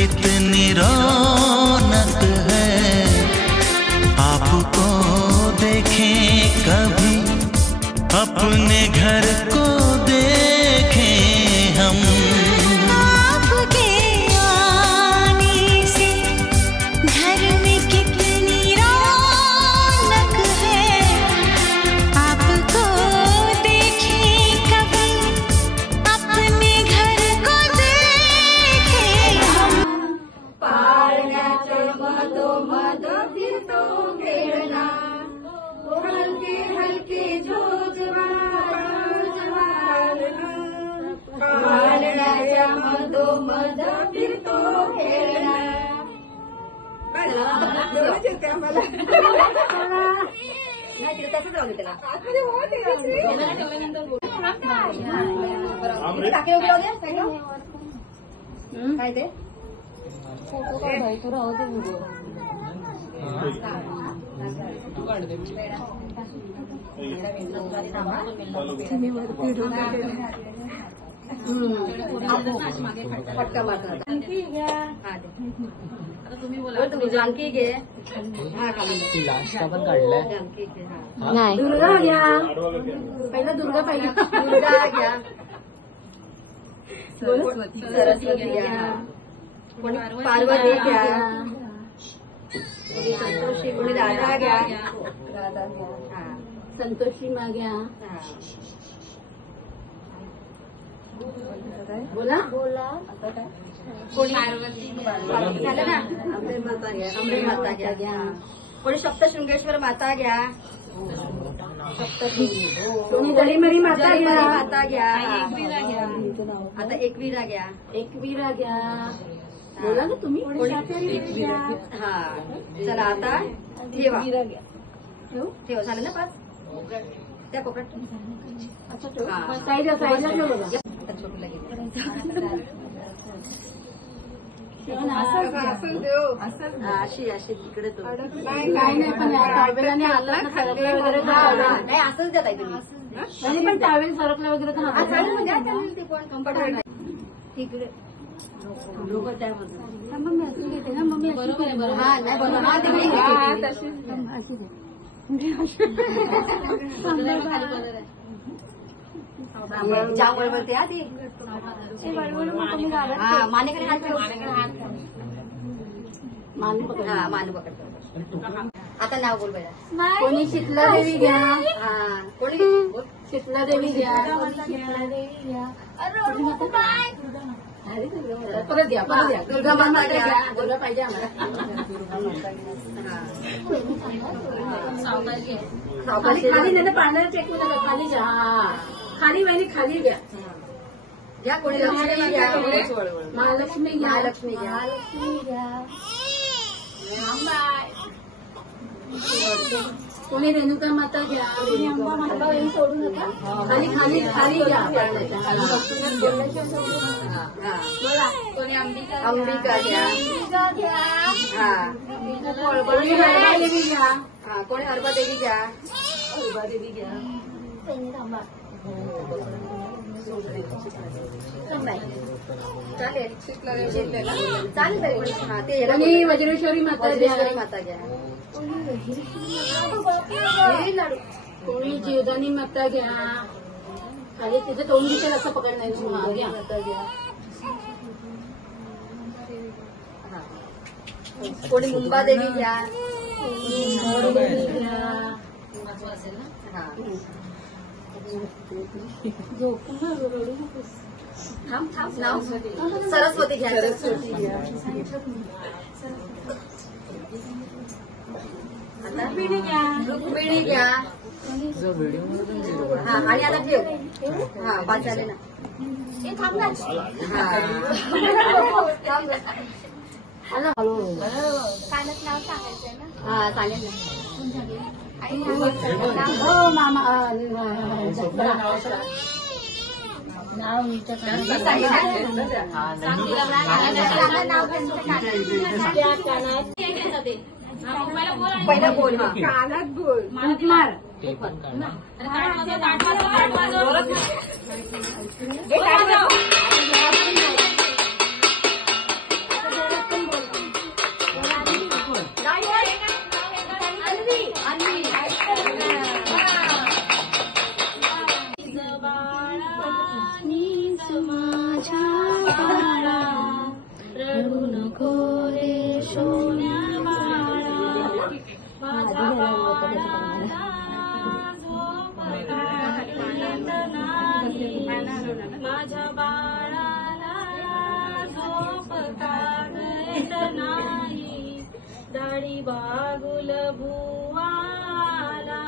कितनी रौनक है, आपको देखें कभी अपने घर को देखें हम। आपके आने से घर में कितनी रौनक है, आपको देखें कभी अपने घर को देखें हम। पाळण्याचे मधोमध फिरतो खेळणा, हलके हलके पाळण्याच्या मधोमध फिरतो खेळणा। काय ते तू राहू दे व्हिडिओ पटका मारतात। तुम्ही बोला, तुम्ही जानकी घे। पण काढलाय नाही, दुर्गा घ्या पहिला, दुर्गा पाहिजे, दुर्गा घ्या, सरस्वती घ्या, पार्वती घ्या, संतोषी, कोणी राधा घ्या, राधा घ्या, संतोषी मा घ्या। बोला बोला, कोणी पार्वती झालं ना, अंबे माता घ्या, अंबे माता घ्या, कोणी सप्तशृंगेश्वर माता घ्या, कोणी दळीमरी माता घ्या, माता घ्या, आता एकवीरा घ्या, एकवीरा घ्या। बोला ना तुम्ही, हा चला आता ठेवा, ठेवा झालं ना 5 त्या कोकणात। साईडला साईडला ठेव बघा, छोटूला घे अशी अशी तिकडे तो काय नाही, पण टावेलाने आलं ना सरकलं वगैरे नाही, असंच देत आहे तुम्ही, पण टावेल सरकलं वगैरे तर कम्फर्टेबल तिकडे लोक त्याबद्दल मम्मी अशी घेते ना, मम्मी बरोबर आहे, बरोबर, हा नाही बरोबर, हा तिकडे अशी जाम वळवळते आधी, हा मानेकडे हात, मान पकडतो। आता नाव बोल बेटा, कोणी शीतला देवी घ्या, हा कोणी शीतला देवी घ्या, परत द्या, परत द्या, दुर्गा माता घ्या, दुर्गा पाहिजे आम्हाला, खाली नाही पाण्याला टेकू नका, खाली घ्या, खाली वहिनी खाली घ्या, घ्या, कोणी लक्ष्मी घ्या, महालक्ष्मी घ्या, महालक्ष्मी घ्या, महालक्ष्मी घ्या, कोणी रेणुका माता घ्या, रेणुका माता सोडू नका, खाली खाली खाली घ्या, कोणी अंबिका घ्या, हा कोणी हरबा देवी घ्या, हा कोणी हरबा देवी घ्या, हरबा देवी घ्या, चालेल चालेल, हा ते वज्रेश्वरी माता, वज्रेश्वरी माता घ्या, कोणी जीवदानी माता घ्या, खाली तिथे तोंड दिसेल असं पकडणार, घ्या माता घ्या, कोणी मुंबा देवी घ्या, देवी घ्या, थांब थांब नाव, सरस्वती घ्या, सरस्वती घ्या, रुक्मिणी घ्या, रुक्मिणी घ्या, हा आणि आता ठेव, हा 5 झाले ना, हे थांब ना, हॅलो कानात नाव सांगायचंय ना, हा चालेल ना, हो मामा नाव पहिला बोल, कानात बोल, मार गाडी बागुल भुवाला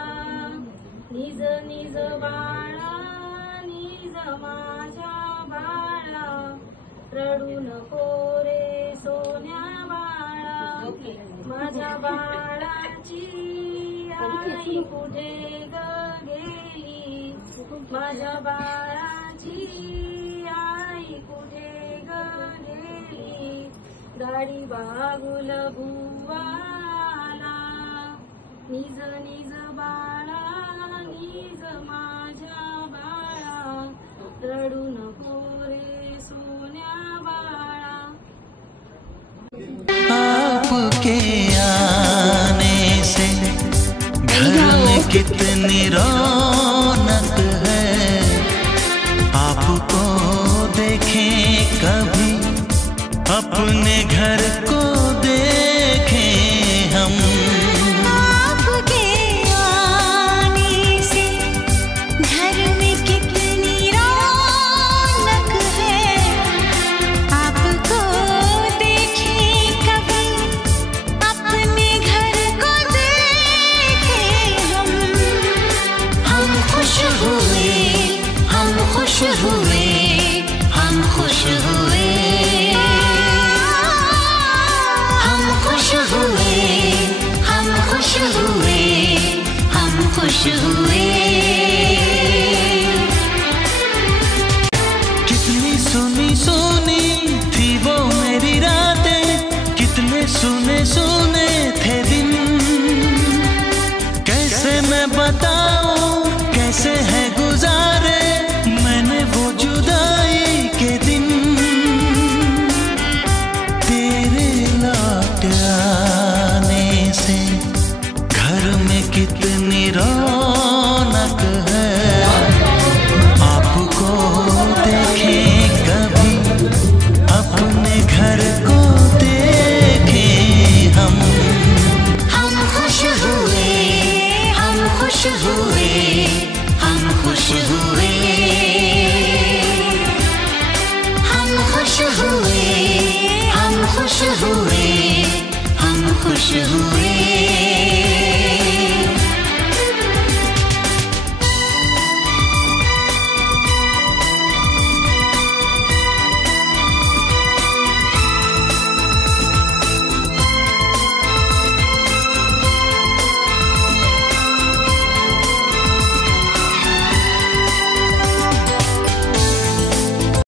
निज निज बाळा निज माझ्या बाळा रडू नको रे सोन्या बाळा माझ्या बाळाची आई कुठे ग गेली माझ्या बाळाची आई कुठे ग गेली गाडी बागुल भुवाला निज निज बाळा निज माझ्या बाळा रडू नको रे सोन्या बाळा आपके आने से घर में कितनी रौनक है आपको देखें कभी अपने घर को देखें हम आपके आने से घर में कितनी रौनक है आपको देखें कभी अपने घर को देखें हम खुश हुए हम खुश हुए हम खुश हुए हम खुश हुए हम खुश हुए हम खुश हुए कितनी सुनी सुनी थी वो मेरी रातें कितने सुने सुने थे दिन कैसे मैं बताऊं कैसे है गुजारे मैंने वो जुदाई के दिन तेरे लौट आने से घर में कितनी रौनक है आपको देखें कभी अपने घर को देखें हम खुश हुए हम खुश हुए हम खुश हुए हम खुश हुए हम खुश हुए हम खुश हुए